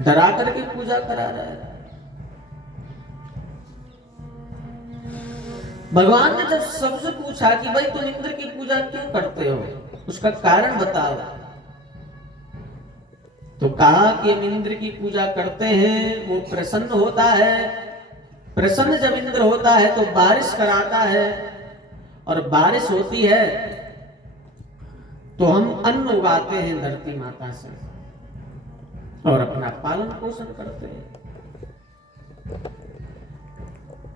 डरा करके पूजा करा रहा है। भगवान ने जब सबसे पूछा कि भाई तुम इंद्र की पूजा क्यों करते हो, उसका कारण बताओ, तो कहा कि हम इंद्र की पूजा करते हैं, वो प्रसन्न होता है, प्रसन्न जब इंद्र होता है तो बारिश कराता है, और बारिश होती है तो हम अन्न उगाते हैं धरती माता से और अपना पालन पोषण करते हैं।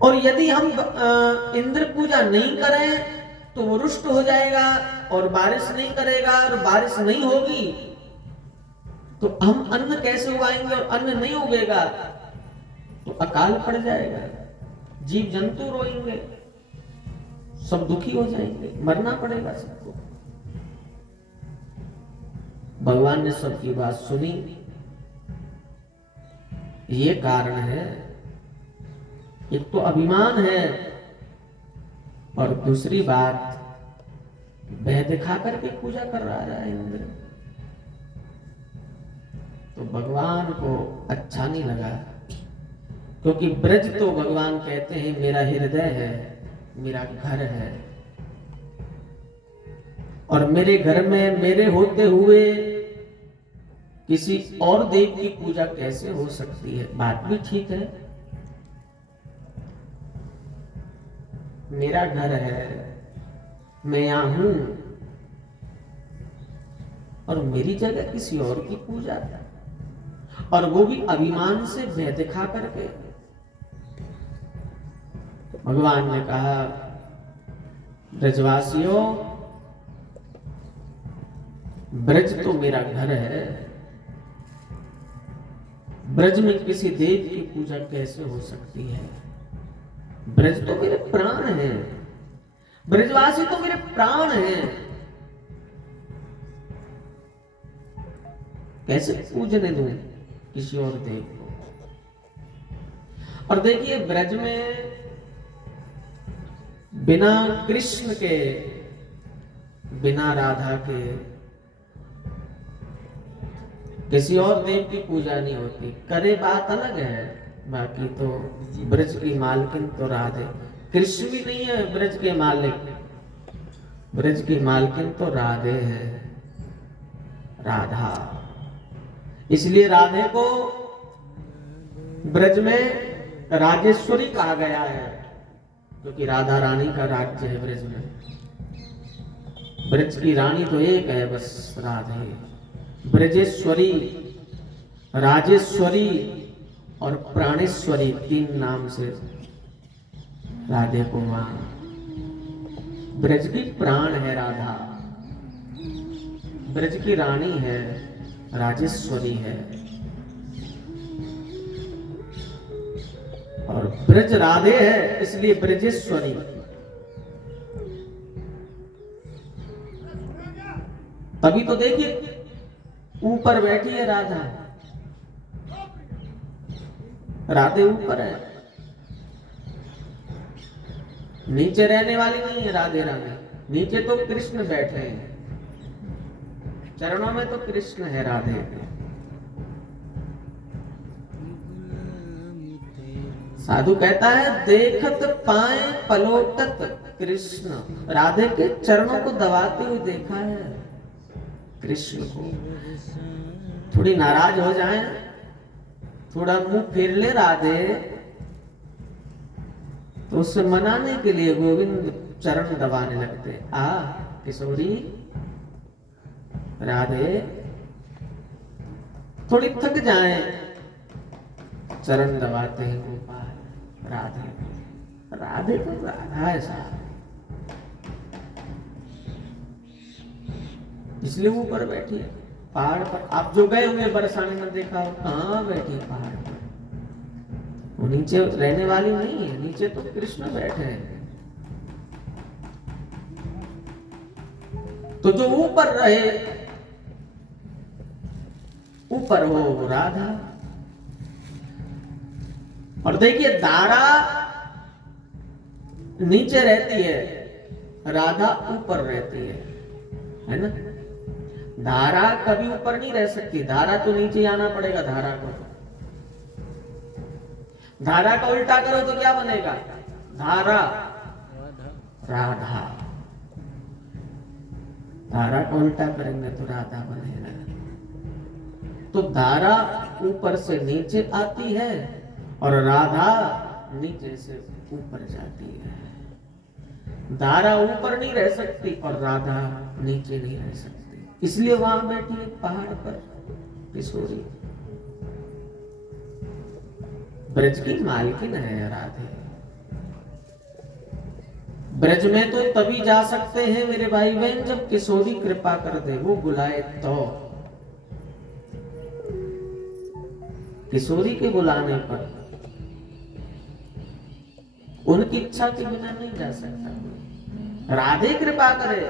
और यदि हम इंद्र पूजा नहीं करें तो वो रुष्ट हो जाएगा और बारिश नहीं करेगा, और बारिश नहीं होगी तो हम अन्न कैसे उगाएंगे, और अन्न नहीं उगेगा तो अकाल पड़ जाएगा, जीव जंतु रोएंगे, सब दुखी हो जाएंगे, मरना पड़ेगा सबको। भगवान ने सबकी बात सुनी। ये कारण है, एक तो अभिमान है, और दूसरी बात भय दिखा करके पूजा कर रहा है इंद्र। तो भगवान को अच्छा नहीं लगा, क्योंकि ब्रज तो भगवान कहते हैं मेरा हृदय है, मेरा घर है, और मेरे घर में मेरे होते हुए किसी और देव की पूजा कैसे हो सकती है। बात भी ठीक है, मेरा घर है, मैं यहां हूं, और मेरी जगह किसी और की पूजा, और वो भी अभिमान से भय दिखा करके। भगवान ने कहा ब्रजवासियों, ब्रज तो मेरा घर है, ब्रज में किसी देव की पूजा कैसे हो सकती है। ब्रज तो मेरे प्राण हैं, ब्रजवासी तो मेरे प्राण हैं, कैसे पूजने दूं किसी और देव को। और देखिए ब्रज में बिना कृष्ण के, बिना राधा के किसी और देव की पूजा नहीं होती। करे बात अलग है, बाकी तो ब्रज की मालकिन तो राधे। कृष्ण भी नहीं है ब्रज के मालिक, ब्रज की मालकिन तो राधे है, राधा। इसलिए राधे को ब्रज में राजेश्वरी कहा गया है, क्योंकि राधा रानी का राज्य है ब्रज में। ब्रज की रानी तो एक है बस, राधे। ब्रजेश्वरी, राजेश्वरी और प्राणेश्वरी, तीन नाम से राधे को मान। ब्रज की प्राण है राधा, ब्रज की रानी है, राजेश्वरी है, और ब्रज राधे है, इसलिए ब्रजेश्वरी। तभी तो देखिए ऊपर बैठी है राधा, राधे ऊपर है, नीचे रहने वाली नहीं है राधे रानी। नीचे तो कृष्ण बैठे हैं, चरणों में तो कृष्ण है राधे के। साधु कहता है देखत पाए पलोटत कृष्ण, राधे के चरणों को दबाते हुए देखा है कृष्ण को। थोड़ी नाराज हो जाए, थोड़ा मुंह फेर ले राधे, तो उससे मनाने के लिए गोविंद चरण दबाने लगते। आ किशोरी राधे, थोड़ी थक जाए, चरण दबाते हैं गोपाल राधे। राधे तो राधा है साहब, इसलिए वो ऊपर बैठी है पहाड़ पर। आप जो गए होंगे बरसाने में देखा हो, कहाँ बैठी है पहाड़ पर, वो नीचे रहने वाली नहीं है, नीचे तो कृष्ण बैठे हैं। तो जो ऊपर रहे, ऊपर हो राधा। और देखिए दारा नीचे रहती है, राधा ऊपर रहती है ना। धारा कभी ऊपर नहीं रह सकती, धारा तो नीचे आना पड़ेगा धारा को। धारा का उल्टा करो तो क्या बनेगा? धारा, राधा। धारा का उल्टा करेंगे तो राधा बनेगा। तो धारा ऊपर से नीचे आती है और राधा नीचे से ऊपर जाती है। धारा ऊपर नहीं रह सकती और राधा नीचे नहीं रह सकती, इसलिए वहां बैठी है पहाड़ पर किशोरी। ब्रज की मालकिन है राधे। ब्रज में तो तभी जा सकते हैं मेरे भाई बहन जब किशोरी कृपा कर दे, वो बुलाए तो। किशोरी के बुलाने पर, उनकी इच्छा के बिना नहीं जा सकता। राधे कृपा करे।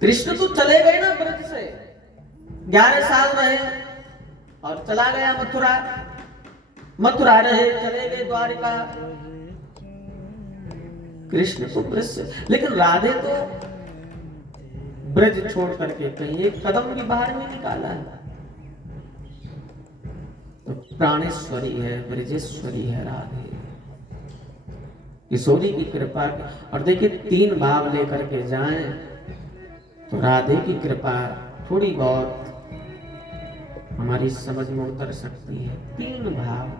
कृष्ण तो चले गए ना ब्रज से, 11 साल रहे और चला गया मथुरा। मथुरा रहे, चले गए द्वारिका। कृष्ण तो ब्रज से, लेकिन राधे तो ब्रज छोड़ करके कहीं एक कदम भी बाहर नहीं निकाला है। तो प्राणेश्वरी है, ब्रजेश्वरी है राधे, किशोरी की कृपा। और देखिए 3 भाव लेकर के जाएं तो राधे की कृपा थोड़ी बहुत हमारी समझ में उतर सकती है। 3 भाव,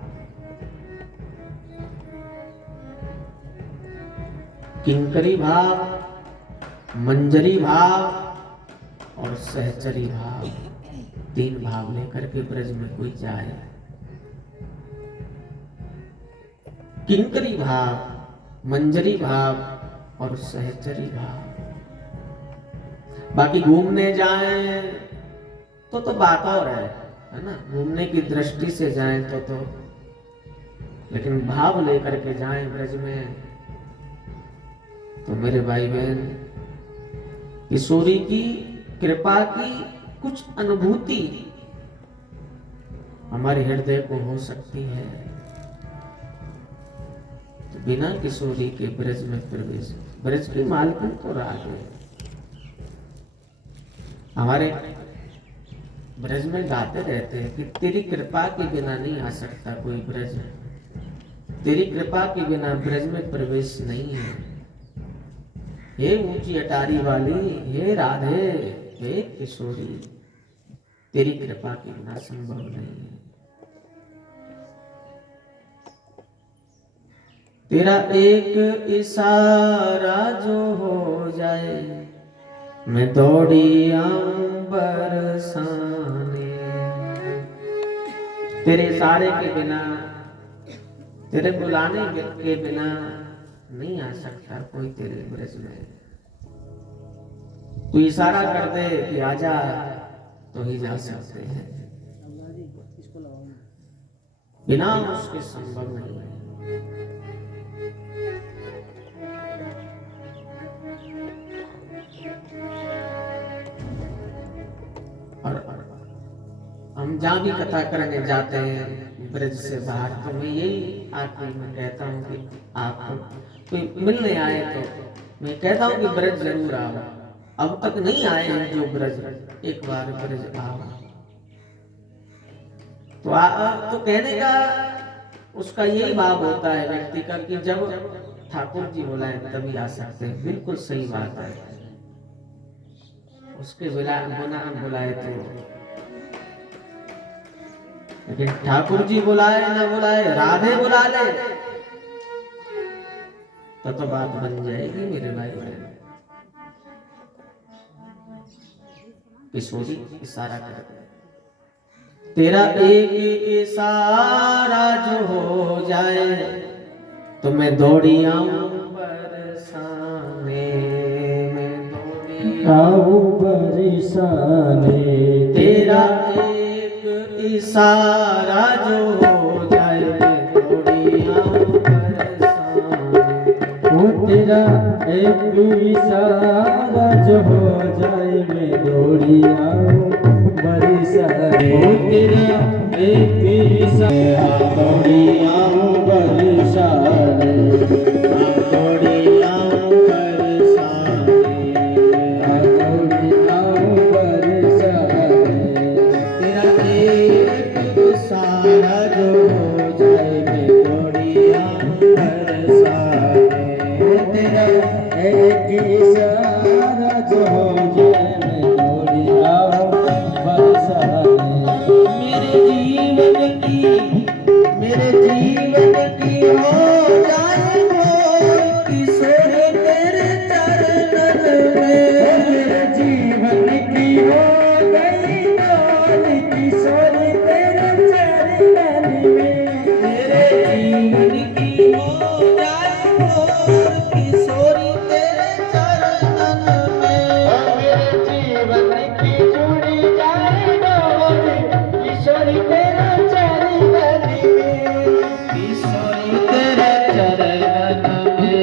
किंकरी भाव, मंजरी भाव और सहचरी भाव। 3 भाव लेकर के ब्रज में कोई जाए। किंकरी भाव, मंजरी भाव और सहचरी भाव। बाकी घूमने जाएं तो बात और है ना, घूमने की दृष्टि से जाएं तो लेकिन भाव लेकर के जाएं ब्रज में तो मेरे भाई बहन किशोरी की कृपा की कुछ अनुभूति हमारे हृदय को हो सकती है। तो बिना किशोरी के ब्रज में प्रवेश, ब्रज की मालकिन तो राधे। हमारे ब्रज में गाते रहते हैं कि तेरी कृपा के बिना नहीं आ सकता कोई ब्रज, तेरी कृपा के बिना ब्रज में प्रवेश नहीं है। हे ऊंची अटारी वाली, हे राधे, हे किशोरी, तेरी कृपा के बिना संभव नहीं है। तेरा एक इशारा जो हो जाए मैं दौड़ी आऊं बरसाने। तेरे इशारे के बिना, तेरे बुलाने के बिना नहीं आ सकता कोई तेरे ब्रज में। तू इशारा कर दे कि आजा तो ही जा सकते हैं, बिना उसके संभव नहीं है। और हम जहाँ भी कथा करने जाते हैं ब्रज से बाहर, तो मैं यही आखिरी में कहता हूँ कि आपको कोई मिलने आए तो मैं कहता हूँ कि ब्रज जरूर आओ। अब तक नहीं आए हैं जो ब्रज, एक बार ब्रज आओ। तो कहने का उसका यही भाव होता है व्यक्ति का कि जब ठाकुर जी बुलाए तभी आ सकते हैं। बिल्कुल सही बात है, उसके बिना बुलाए तो, लेकिन ठाकुर जी बुलाए ना बुलाए, राधे बुला ले तो बात बन जाएगी मेरे भाई बहन। किशोरी इशारा कर दे, तेरा एक इशारा जो हो जाए तो मैं दौड़ी आऊं बरसाने, मैं दौड़ी आऊं बरसाने। तेरा एक इशारा जो हो जाए मैं दौड़ी आऊं बरसाने। वो तेरा एक इशारा जो हो जाए मैं दौड़ी आऊं बरसाने। वो तेरा एक इशारा दौड़ी आऊं बरसाने, दौड़ी आऊं बरसाने, दौड़ी आऊं बरसाने। तेरा एक इशारा एक इशारा जो हो जाए मैं दौड़ी आऊं बरसाने। मेरे जीवन की हो जाए भोर किशोर तेरे चरणन में। मेरे जीवन की हो गई डोर किशोर तेरे चरणन में। मेरे जीवन की हो जाए भोर किशोर तेरे चरणन में। मेरे जीवन की जुड़ी जाए डोर किशोर तेरे चरणन में। किशोर तेरे चरणन में,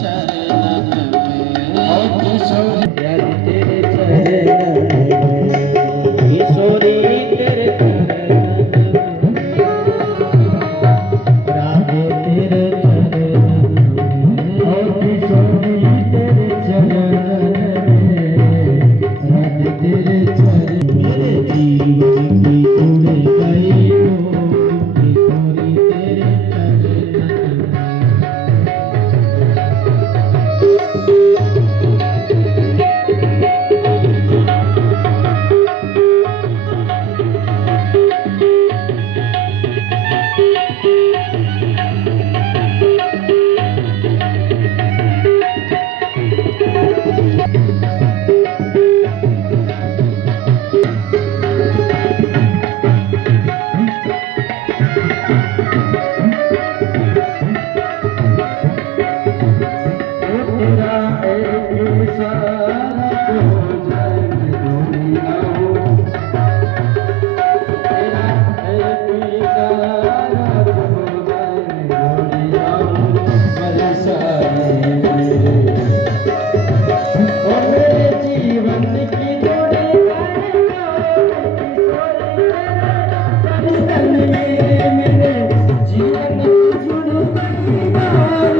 चरणन में। किशोर प्यारी तेरे चरणन में। किशोरी तेरे चरणन में, राधे तेरे चरणन में। किशोरी तेरे चरणन में। राधे तेरे चरणन में। मेरे जीवन की जुड़ गई डोर किशोरी तेरे चरणन में। तेरा एक इशारा जो हो जाए मैं दौड़ी आऊं। तेरा एक इशारा जो हो जाए मैं दौड़ी आऊं बरसाने। ओ मेरे जीवन की जोड़ी जाए किशोर तेरे चरणन में। मेरे जीवन की जुड़ी गई डोर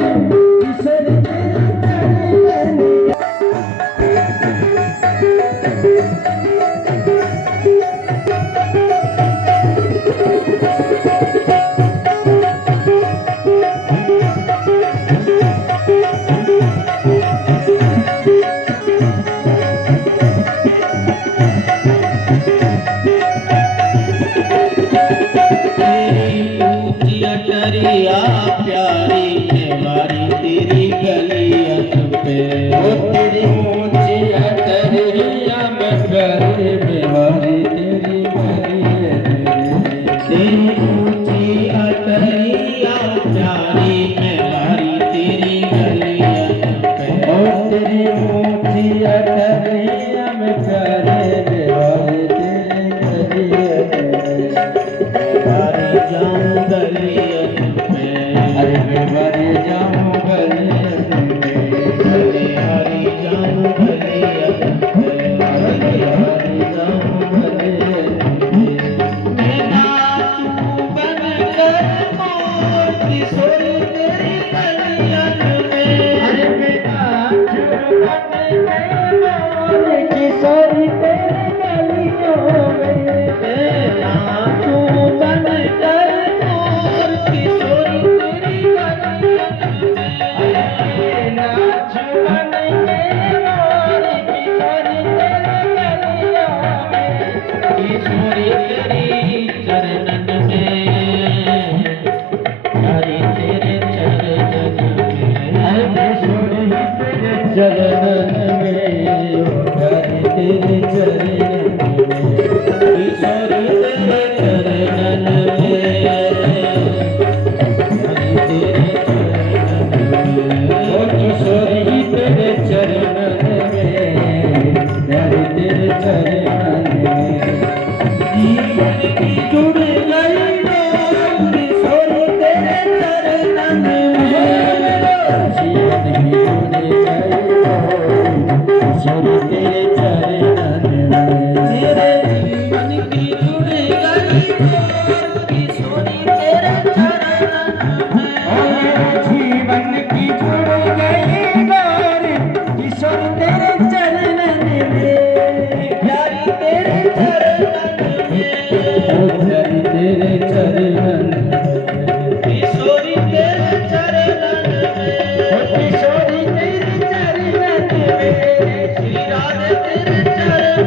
किशोर तेरे चरणन में। तेरी ऊंची अटरिया प्यारी नेवारी तेरी गलियत पे। ओ तेरी ऊंची अटरिया में प्यारी मेवारी तेरी गलियत में। तेरी ऊंची अटरिया प्यारी नेवारी तेरी गलियत पे। ओ तेरी ऊंची अटरिया में प्यारे मेवारी तेरी गलियत में। हमारी जान गलियत में। अरे मेवारी जाऊं गलियत में। हरे हरी जान गलियत में। मेवारी जाऊं गलियत में। मैं नाचूं बनकर मोर किशोर तेरी गलियत में। अरे मैं नाचूं बनकर मोर किशोर तेरी गलियों में। मैं नाचूं बनकर मोर किशोर तेरी गलियत में। मैं नाचूं बनकर मोर किशोर तेरी गलियों में। किशोरी तेरी चरणन में, हरि तेरे चरणन में। किशोरी तेरे चरणन में। प्यारी तेरे चरणन में। किशोरी तेरे चरणन में, हरि तेरे चरणन ओ में। किशोरी तेरे चरणन में। प्यारी तेरे चरणन में। जीवन की जुड़ गई डोर किशोर तेरे चरणन में। जीवन की जुड़ी गई डोर किशोर तेरे चरणन में।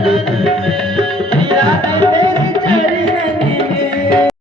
जगत